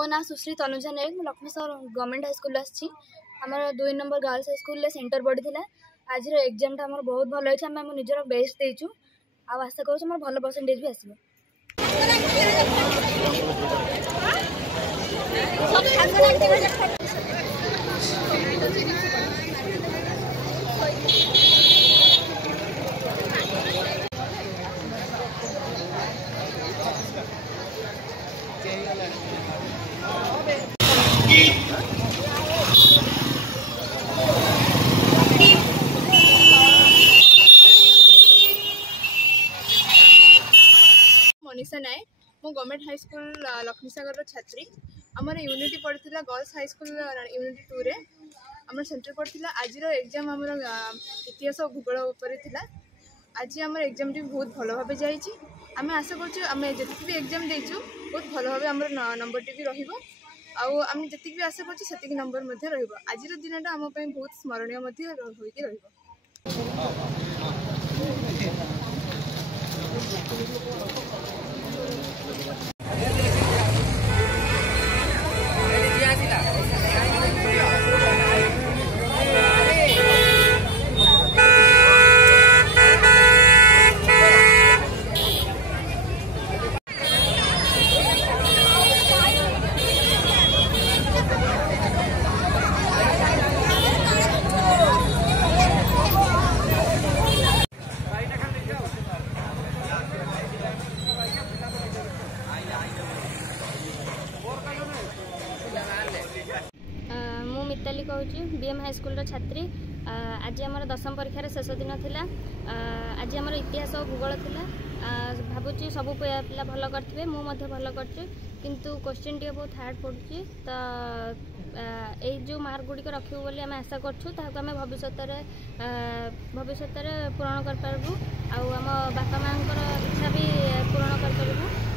मो ना सुश्री तनुजा नायक मु लक्ष्मीसर गवर्नमेंट हाईस्कूल आमर 2 नंबर गर्ल्स हाईस्कूल सेंटर पड़ी आज एग्जाम आम बहुत भल होती आम निजर बेस्ट देचु आशा करूँ भल परसेंटेज भी आसो। मनीषा नायक मो गवर्नमेंट हाईस्कूल लक्ष्मीसागर छात्री आमर यूनिटी पड़ता गर्ल्स हाईस्कूल यूनिटी 2 रे आमर सेंटर पड़ता। आज एग्जाम आमर इतिहास और भूगोल उपर थिला। आज आमर एग्जाम टी बहुत भल भाव जाइए। आम आशा करूँ आम जी भी एग्जाम देचु बहुत भल भाव आम नंबर टी भी आम जी भी आशा करूँ नंबर आज दिनटा आम बहुत स्मरणीय होगी मिताली कहूँ बीएम हाईस्कूल छात्री। आज आम 10वीं परीक्षार शेष दिन थिला। आज आम इतिहास और भूगोल थिला। भावुँ सब पिला भल करेंगे मु भल कर किंतु क्वेश्चन टी बहुत हार्ड पड़ुची तो यही जो मार्क गुड़िक रखू बोली आम आशा करूँ आम भविष्य पूरण कर पारबू आम बापा माँ इच्छा भी पूरण कर पारबू।